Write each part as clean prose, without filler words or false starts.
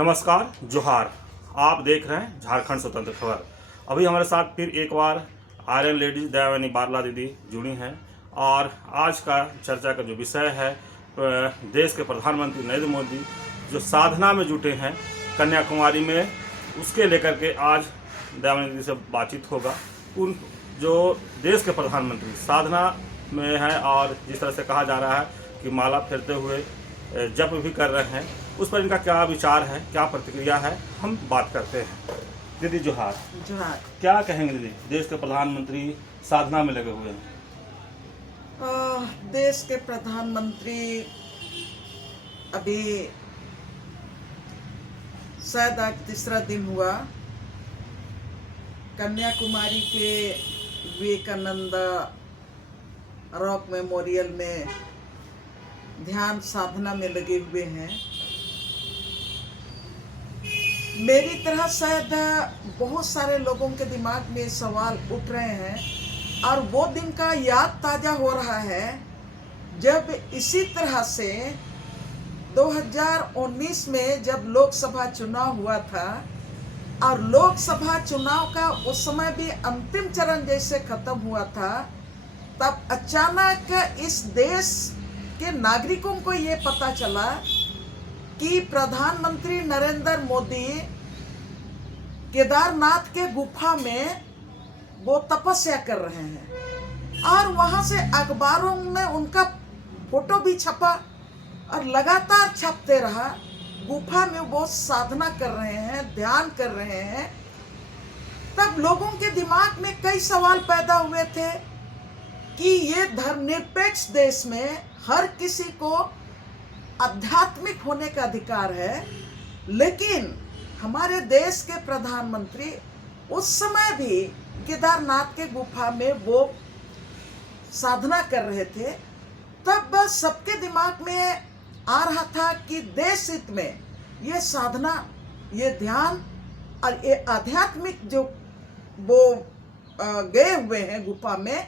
नमस्कार, जोहार। आप देख रहे हैं झारखंड स्वतंत्र खबर। अभी हमारे साथ फिर एक बार आयरन लेडीज दयावानी बारला दीदी जुड़ी हैं और आज का चर्चा का जो विषय है देश के प्रधानमंत्री नरेंद्र मोदी जो साधना में जुटे हैं कन्याकुमारी में, उसके लेकर के आज दयावानी दीदी से बातचीत होगा। उन जो देश के प्रधानमंत्री साधना में हैं और जिस तरह से कहा जा रहा है कि माला फेरते हुए जप भी कर रहे हैं, उस पर इनका क्या विचार है, क्या प्रतिक्रिया है, हम बात करते हैं। दीदी जोहार। जोहार। क्या कहेंगे दीदी, देश के प्रधानमंत्री साधना में लगे हुए हैं? देश के प्रधानमंत्री अभी शायद आज तीसरा दिन हुआ कन्याकुमारी के विवेकानंद रॉक मेमोरियल में ध्यान साधना में लगे हुए हैं। मेरी तरह शायद बहुत सारे लोगों के दिमाग में सवाल उठ रहे हैं और वो दिन का याद ताज़ा हो रहा है जब इसी तरह से 2019 में जब लोकसभा चुनाव हुआ था और लोकसभा चुनाव का उस समय भी अंतिम चरण जैसे खत्म हुआ था, तब अचानक इस देश के नागरिकों को ये पता चला कि प्रधानमंत्री नरेंद्र मोदी केदारनाथ के गुफा में वो तपस्या कर रहे हैं और वहां से अखबारों में उनका फोटो भी छपा और लगातार छपते रहा। गुफा में वो साधना कर रहे हैं, ध्यान कर रहे हैं। तब लोगों के दिमाग में कई सवाल पैदा हुए थे कि ये धर्मनिरपेक्ष देश में हर किसी को आध्यात्मिक होने का अधिकार है, लेकिन हमारे देश के प्रधानमंत्री उस समय भी केदारनाथ के गुफा में वो साधना कर रहे थे। तब बस सबके दिमाग में आ रहा था कि देश हित में ये साधना, ये ध्यान और ये आध्यात्मिक जो वो गए हुए हैं गुफा में,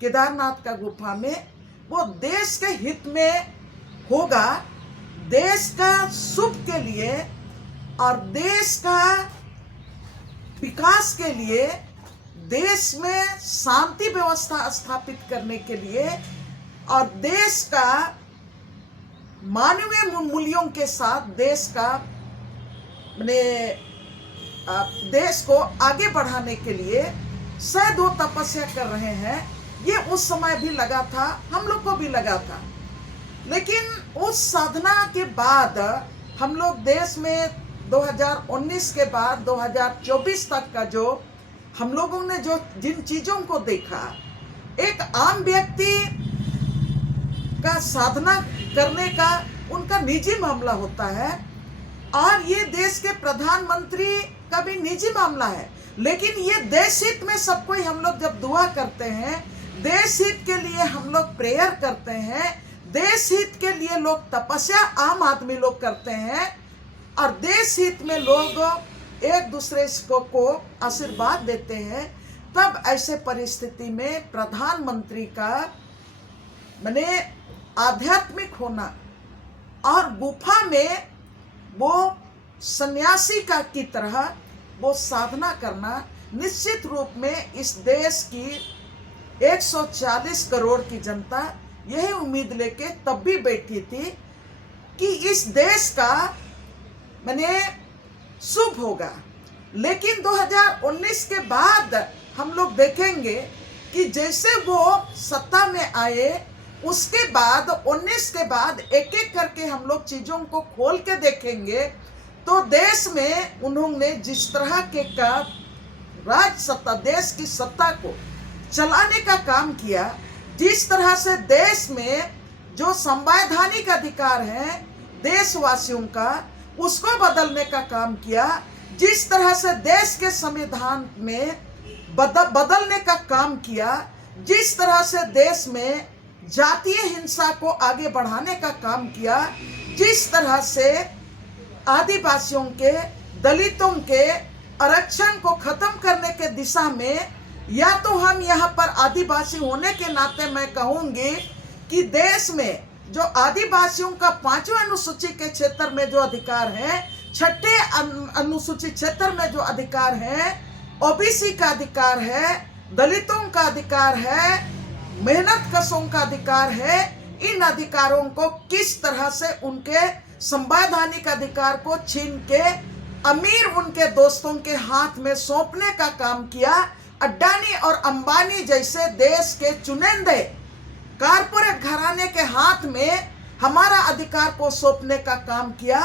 केदारनाथ का गुफा में, वो देश के हित में होगा, देश का सुख के लिए और देश का विकास के लिए, देश में शांति व्यवस्था स्थापित करने के लिए और देश का मानवीय मूल्यों के साथ देश का देश को आगे बढ़ाने के लिए शायद वो तपस्या कर रहे हैं। ये उस समय भी लगा था, हम लोग को भी लगा था। लेकिन उस साधना के बाद हम लोग देश में 2019 के बाद 2024 तक का जो हम लोगों ने जो जिन चीज़ों को देखा, एक आम व्यक्ति का साधना करने का उनका निजी मामला होता है और ये देश के प्रधानमंत्री का भी निजी मामला है। लेकिन ये देश हित में सब कोई हम लोग जब दुआ करते हैं, देश हित के लिए हम लोग प्रेयर करते हैं, देश हित के लिए लोग तपस्या आम आदमी लोग करते हैं और देश हित में लोग एक दूसरे को आशीर्वाद देते हैं, तब ऐसे परिस्थिति में प्रधानमंत्री का माने आध्यात्मिक होना और गुफा में वो सन्यासी का की तरह वो साधना करना निश्चित रूप में इस देश की 140 करोड़ की जनता यही उम्मीद लेके तब भी बैठी थी कि इस देश का माने शुभ होगा। लेकिन 2019 के बाद हम लोग देखेंगे कि जैसे वो सत्ता में आए, उसके बाद 19 के बाद एक एक करके हम लोग चीज़ों को खोल के देखेंगे तो देश में उन्होंने जिस तरह के का राज सत्ता, देश की सत्ता को चलाने का काम किया, जिस तरह से देश में जो संवैधानिक अधिकार है देशवासियों का, उसको बदलने का काम किया, जिस तरह से देश के संविधान में बदलने का काम किया, जिस तरह से देश में जातीय हिंसा को आगे बढ़ाने का काम किया, जिस तरह से आदिवासियों के, दलितों के आरक्षण को खत्म करने के दिशा में, या तो हम यहाँ पर आदिवासी होने के नाते मैं कहूँगी कि देश में जो आदिवासियों का 5वें अनुसूची के क्षेत्र में जो अधिकार है छठे अनुसूचित क्षेत्र में जो अधिकार है, ओबीसी का अधिकार है, दलितों का अधिकार है, मेहनत कशों का अधिकार है, इन अधिकारों को किस तरह से उनके संवैधानिक अधिकार को छीन के अमीर उनके दोस्तों के हाथ में सौंपने का काम किया। अडानी और अंबानी जैसे देश के चुनिंदे कारपोरेट घराने के हाथ में हमारा अधिकार को सौंपने का काम किया।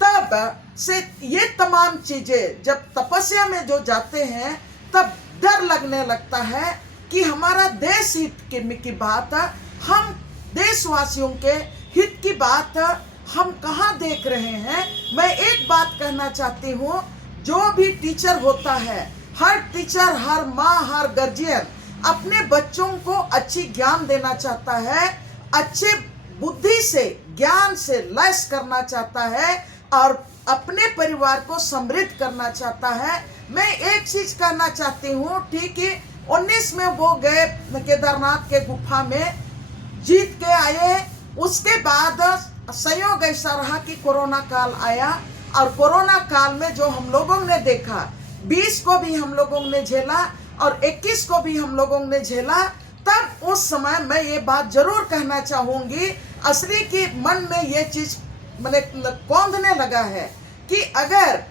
तब से ये तमाम चीजें जब तपस्या में जो जाते हैं तब डर लगने लगता है कि हमारा देश हित की बात, हम देशवासियों के हित की बात हम कहाँ देख रहे हैं। मैं एक बात कहना चाहती हूँ, जो भी टीचर होता है, हर टीचर, हर माँ, हर गार्जियन अपने बच्चों को अच्छी ज्ञान देना चाहता है, अच्छे बुद्धि से, ज्ञान से लैस करना चाहता है और अपने परिवार को समृद्ध करना चाहता है। मैं एक चीज कहना चाहती हूँ, ठीक है, 19 में वो गए केदारनाथ के गुफा में, जीत के आए। उसके बाद संयोग ऐसा रहा कि कोरोना काल आया और कोरोना काल में जो हम लोगों ने देखा, 20 को भी हम लोगों ने झेला और 21 को भी हम लोगों ने झेला। तब उस समय मैं ये बात जरूर कहना चाहूंगी, असली की मन में ये चीज मैंने कौंधने लगा है कि अगर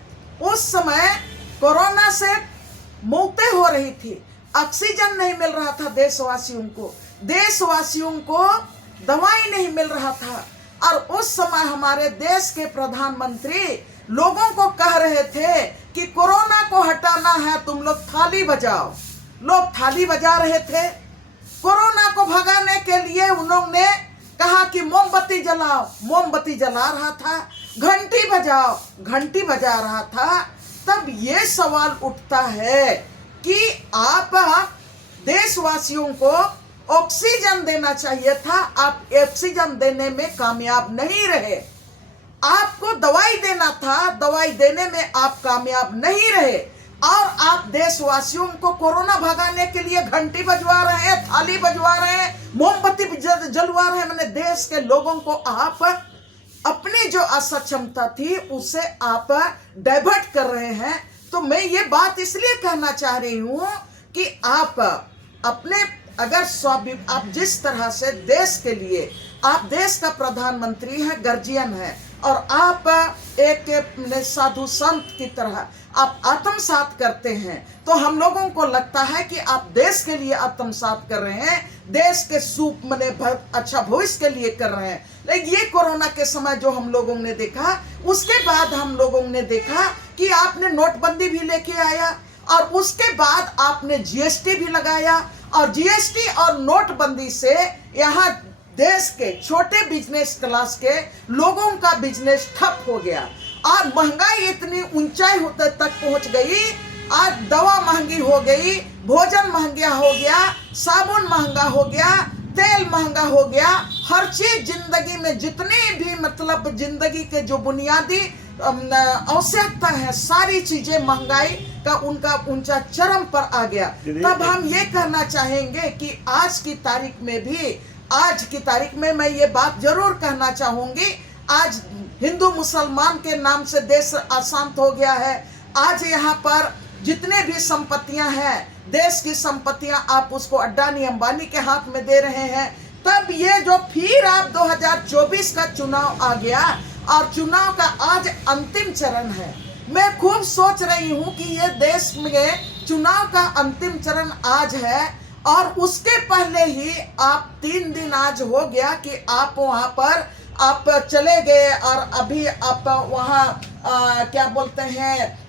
उस समय कोरोना से मौतें हो रही थी, ऑक्सीजन नहीं मिल रहा था देशवासियों को दवाई नहीं मिल रहा था, और उस समय हमारे देश के प्रधानमंत्री लोगों को कह रहे थे कि कोरोना को हटाना है, तुम लोग थाली बजाओ। लोग थाली बजा रहे थे। कोरोना को भगाने के लिए उन्होंने कहा कि मोमबत्ती जलाओ, मोमबत्ती जला रहा था। घंटी बजाओ, घंटी बजा रहा था। तब ये सवाल उठता है कि आप देशवासियों को ऑक्सीजन देना चाहिए था, आप ऑक्सीजन देने में कामयाब नहीं रहे। आपको दवाई देना था, दवाई देने में आप कामयाब नहीं रहे, और आप देशवासियों को कोरोना भगाने के लिए घंटी बजवा रहे हैं, थाली बजवा रहे हैं, मोमबत्ती जलवा रहे हैं। मैंने देश के लोगों को आप अपनी जो असक्षमता थी उसे आप डाइवर्ट कर रहे हैं। तो मैं ये बात इसलिए कहना चाह रही हूँ कि आप अपने अगर आप जिस तरह से देश के लिए, आप देश का प्रधानमंत्री हैं, गार्जियन हैं, और आप एक साधु संत की तरह आप आत्मसात करते हैं, तो हम लोगों को लगता है कि आप देश के लिए आत्मसात कर रहे हैं, देश के अच्छा भविष्य के लिए कर रहे हैं। लेकिन ये कोरोना के समय जो हम लोगों ने देखा, उसके बाद हम लोगों ने देखा कि आपने नोटबंदी भी लेके आया, और उसके बाद आपने जीएसटी भी लगाया, और जीएसटी और नोटबंदी से यहाँ देश के छोटे बिजनेस क्लास के लोगों का बिजनेस ठप हो गया, और महंगाई इतनी ऊंचाई होते तक पहुंच गई। आज दवा महंगी हो गई, भोजन महंगा हो गया, साबुन महंगा हो गया, तेल महंगा हो गया। हर चीज जिंदगी में जितनी भी जिंदगी के जो बुनियादी आवश्यकता है, सारी चीजें महंगाई का उनका ऊंचा चरम पर आ गया। तब हम ये कहना चाहेंगे कि आज की तारीख में मैं ये बात जरूर कहना चाहूंगी, आज हिंदू मुसलमान के नाम से देश अशांत हो गया है। आज यहाँ पर जितने भी संपत्तियां हैं, देश की संपत्तियां, आप उसको अडानी अंबानी के हाथ में दे रहे हैं। तब ये जो फिर आप 2024 का चुनाव आ गया, और चुनाव का आज अंतिम चरण है। मैं खूब सोच रही हूँ कि ये देश में चुनाव का अंतिम चरण आज है, और उसके पहले ही आप 3 दिन आज हो गया कि आप वहाँ पर आप चले गए, और अभी आप वहाँ क्या बोलते हैं,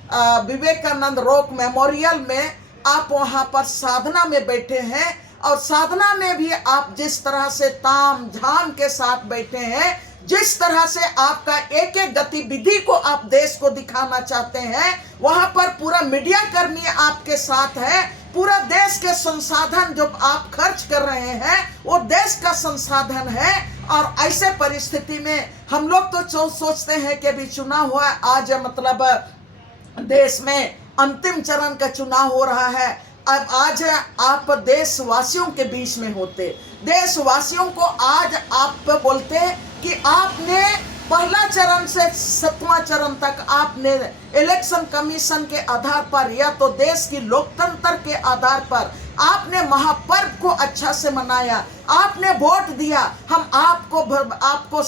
विवेकानंद रॉक मेमोरियल में आप वहाँ पर साधना में बैठे हैं, और साधना में भी आप जिस तरह से ताम झाम के साथ बैठे हैं, जिस तरह से आपका एक एक गतिविधि को आप देश को दिखाना चाहते हैं, वहां पर पूरा मीडिया कर्मी आपके साथ है। पूरा देश के संसाधन जो आप खर्च कर रहे हैं वो देश का संसाधन है। और ऐसे परिस्थिति में हम लोग तो सोचते हैं कि अभी चुनाव हुआ, आज देश में अंतिम चरण का चुनाव हो रहा है। अब आज आप देशवासियों के बीच में होते, देशवासियों को आज आप बोलते कि आपने पहला चरण से 7वां चरण तक आपने इलेक्शन कमीशन के आधार पर या तो देश की लोकतंत्र के आधार पर आपने महापर्व को अच्छा से मनाया, आपने वोट दिया। हम आपको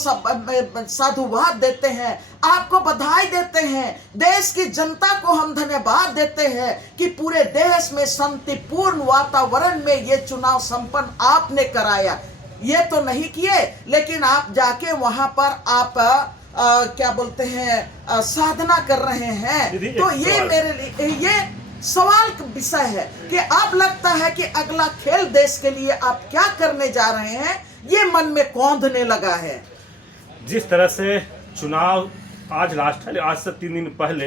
साधुवाद देते हैं, आपको बधाई देते हैं। देश की जनता को हम धन्यवाद देते हैं कि पूरे देश में शांतिपूर्ण वातावरण में ये चुनाव संपन्न आपने कराया। ये तो नहीं किए, लेकिन आप जाके वहां पर आप क्या बोलते हैं साधना कर रहे हैं। तो ये मेरे लिए ये सवाल का विषय है कि अब लगता है कि अगला खेल देश के लिए आप क्या करने जा रहे हैं, ये मन में कौंधने लगा है। जिस तरह से चुनाव आज लास्ट है, आज से 3 दिन पहले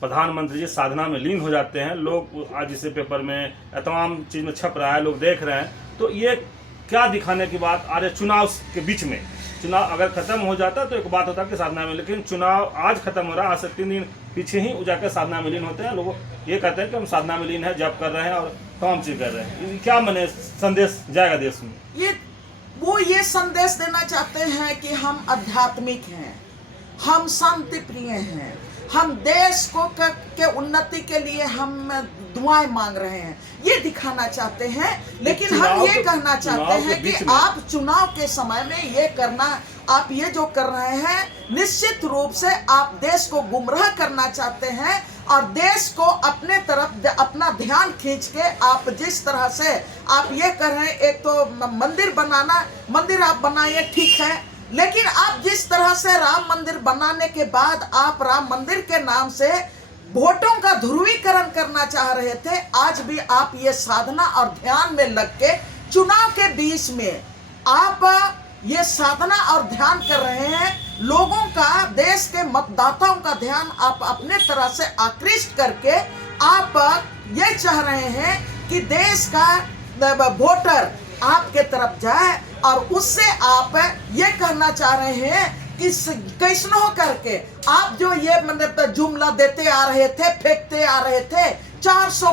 प्रधानमंत्री जी साधना में लीन हो जाते हैं। लोग आज इसे पेपर में तमाम चीज में छप रहा है, लोग देख रहे हैं। तो ये क्या दिखाने की बात आ रही है चुनाव के बीच में? चुनाव अगर खत्म हो जाता तो एक बात होता कि साधना में, लेकिन चुनाव आज खत्म हो रहा है, आज से 3 दिन पीछे ही जाकर साधना में लीन होते हैं। लोग ये कहते हैं कि हम साधना में लीन है, जप कर रहे हैं और तमाम चीज कर रहे हैं। क्या मने संदेश जाएगा देश में? ये संदेश देना चाहते हैं कि हम आध्यात्मिक हैं, हम शांति प्रिय हैं, हम देश को के उन्नति के लिए हम दुआएं मांग रहे हैं, ये दिखाना चाहते हैं। लेकिन हम ये कहना चाहते हैं कि आप चुनाव के समय में ये करना, आप ये जो कर रहे हैं निश्चित रूप से आप देश को गुमराह करना चाहते हैं और देश को अपने तरफ अपना ध्यान खींच के आप जिस तरह से आप ये कर रहे हैं, एक तो मंदिर आप बनाइए, ठीक है, लेकिन आप जिस तरह से राम मंदिर बनाने के बाद आप राम मंदिर के नाम से वोटों का ध्रुवीकरण करना चाह रहे थे, आज भी आप ये साधना और ध्यान में लग के चुनाव के बीच में आप ये साधना और ध्यान कर रहे हैं। लोगों का, देश के मतदाताओं का ध्यान आप अपने तरह से आकृष्ट करके आप ये चाह रहे हैं कि देश का वोटर आपके तरफ जाए और उससे आप ये कहना चाह रहे हैं कि कैसनो करके आप जो ये मतलब जुमला देते आ रहे थे, फेंकते आ रहे थे, 400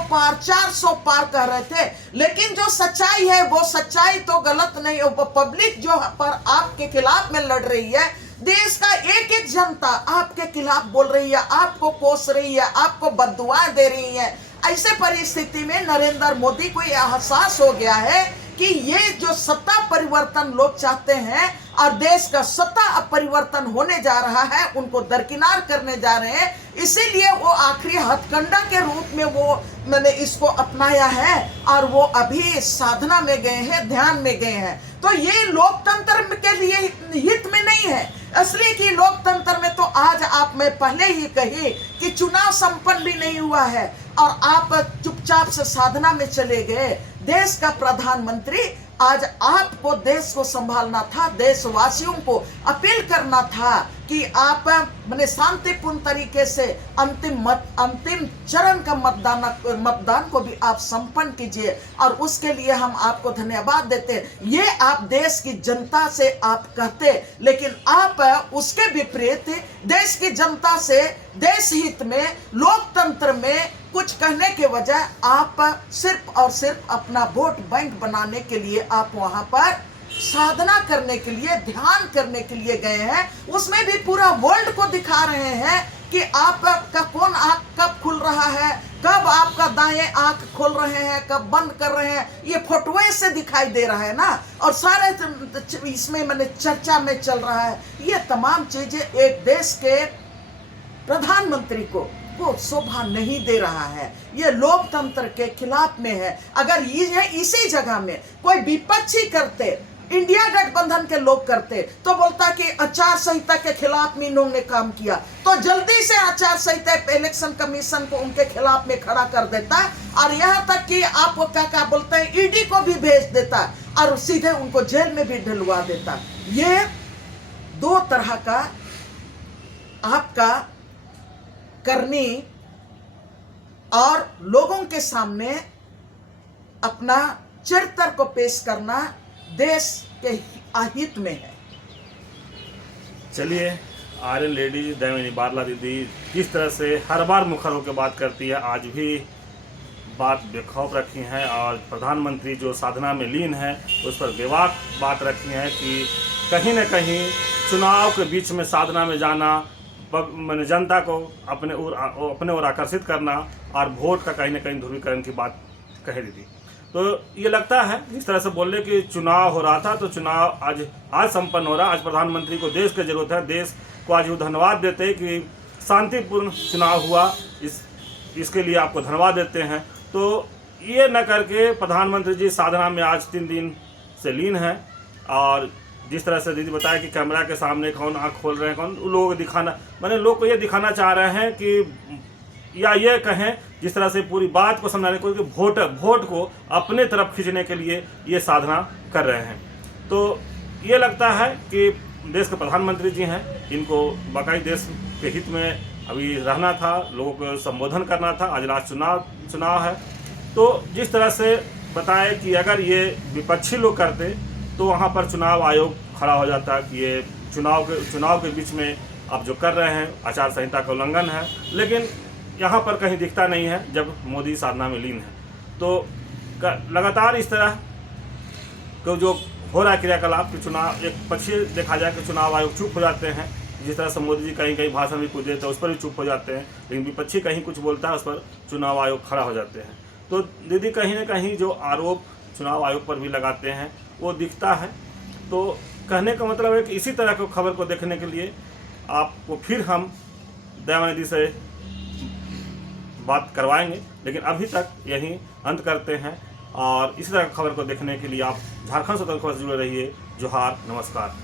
पार कह रहे थे, लेकिन जो सच्चाई है वो सच्चाई तो गलत नहीं है। पब्लिक जो पर आपके खिलाफ में लड़ रही है, देश का एक एक जनता आपके खिलाफ बोल रही है, आपको कोस रही है, आपको बद्दुआएं दे रही है। ऐसे परिस्थिति में नरेंद्र मोदी को यह एहसास हो गया है कि ये जो सत्ता परिवर्तन लोग चाहते हैं और देश का सत्ता परिवर्तन होने जा रहा है, उनको दरकिनार करने जा रहे हैं। इसीलिए वो आखिरी हथकंडा के रूप में वो मैंने इसको अपनाया है और वो अभी साधना में गए हैं, ध्यान में गए हैं। तो ये लोकतंत्र के लिए हित में नहीं है, इसलिए कि लोकतंत्र में तो आज आप मैं पहले ही कही कि चुनाव संपन्न भी नहीं हुआ है और आप चुपचाप से साधना में चले गए। देश का प्रधानमंत्री, आज आपको देश को संभालना था, देशवासियों को अपील करना था कि आप मैंने शांतिपूर्ण तरीके से अंतिम चरण का मतदान को भी आप संपन्न कीजिए और उसके लिए हम आपको धन्यवाद देते हैं। ये आप देश की जनता से आप कहते, लेकिन आप उसके विपरीत देश की जनता से देश हित में, लोकतंत्र में कुछ कहने के बजाय आप सिर्फ और सिर्फ अपना वोट बैंक बनाने के लिए आप वहां पर साधना करने के लिए, ध्यान करने के लिए गए हैं। उसमें भी पूरा वर्ल्ड को दिखा रहे हैं कि आपका कौन आंख कब खुल रहा है, कब आपका दाएं आंख खोल रहे हैं, कब बंद कर रहे हैं, ये फोटोए से दिखाई दे रहा है ना। और सारे इसमें मैंने चर्चा में चल रहा है। ये तमाम चीजें एक देश के प्रधानमंत्री को शोभा नहीं दे रहा है, ये लोकतंत्र के खिलाफ में है। अगर ये इसी जगह में कोई विपक्षी करते, इंडिया गठबंधन के लोग करते, तो बोलता कि आचार संहिता के खिलाफ में इन्होंने काम किया, तो जल्दी से आचार संहिता इलेक्शन कमीशन को उनके खिलाफ में खड़ा कर देता और यहाँ तक कि आपको क्या बोलते हैं, ईडी को भी भेज देता और सीधे उनको जेल में भी ढलवा देता। ये दो तरह का आपका करनी और लोगों के सामने अपना चरित्र को पेश करना देश के अहित में है। चलिए, आयरन लेडी देवयानी बारला दीदी किस तरह से हर बार मुखर होकर बात करती है, आज भी बात बेखौफ रखी है और प्रधानमंत्री जो साधना में लीन है उस पर बेबाक बात रखी है कि कहीं न कहीं चुनाव के बीच में साधना में जाना, मैंने जनता को अपने ओर आकर्षित करना और वोट का कहीं ना कहीं ध्रुवीकरण की बात कह दी थी। तो ये लगता है जिस तरह से बोले कि चुनाव हो रहा था, तो चुनाव आज संपन्न हो रहा है। आज प्रधानमंत्री को देश की जरूरत है, देश को आज वो धन्यवाद देते हैं कि शांतिपूर्ण चुनाव हुआ, इसके लिए आपको धन्यवाद देते हैं। तो ये न करके प्रधानमंत्री जी साधना में आज 3 दिन से लीन हैं, और जिस तरह से दीदी बताया कि कैमरा के सामने कौन आँख खोल रहे हैं, कौन लोग दिखाना, मैंने लोग को ये दिखाना चाह रहे हैं कि, या ये कहें जिस तरह से पूरी बात को समझाने को कि वोट को अपने तरफ खींचने के लिए ये साधना कर रहे हैं। तो ये लगता है कि देश के प्रधानमंत्री जी हैं, इनको बाकायदा देश के हित में अभी रहना था, लोगों को संबोधन करना था। आज लास्ट चुनाव है, तो जिस तरह से बताए कि अगर ये विपक्षी लोग करते तो वहाँ पर चुनाव आयोग खड़ा हो जाता कि ये चुनाव के बीच में आप जो कर रहे हैं आचार संहिता का उल्लंघन है, लेकिन यहाँ पर कहीं दिखता नहीं है जब मोदी साधना में लीन है। तो लगातार इस तरह को जो हो रहा है क्रियाकलाप कि चुनाव एक पक्षी देखा जाए कि चुनाव आयोग चुप हो जाते हैं, जिस तरह से मोदी जी कहीं भाषण भी कुछ देते हैं उस पर भी चुप हो जाते हैं, लेकिन विपक्षी कहीं कुछ बोलता है उस पर चुनाव आयोग खड़ा हो जाते हैं। तो दीदी कहीं ना कहीं जो आरोप चुनाव आयोग पर भी लगाते हैं वो दिखता है। तो कहने का मतलब है कि इसी तरह की खबर को देखने के लिए आपको फिर हम दयानिधि से बात करवाएंगे, लेकिन अभी तक यहीं अंत करते हैं। और इसी तरह खबर को देखने के लिए आप झारखंड स्वतंत्र खबर से जुड़े रहिए। जोहार, नमस्कार।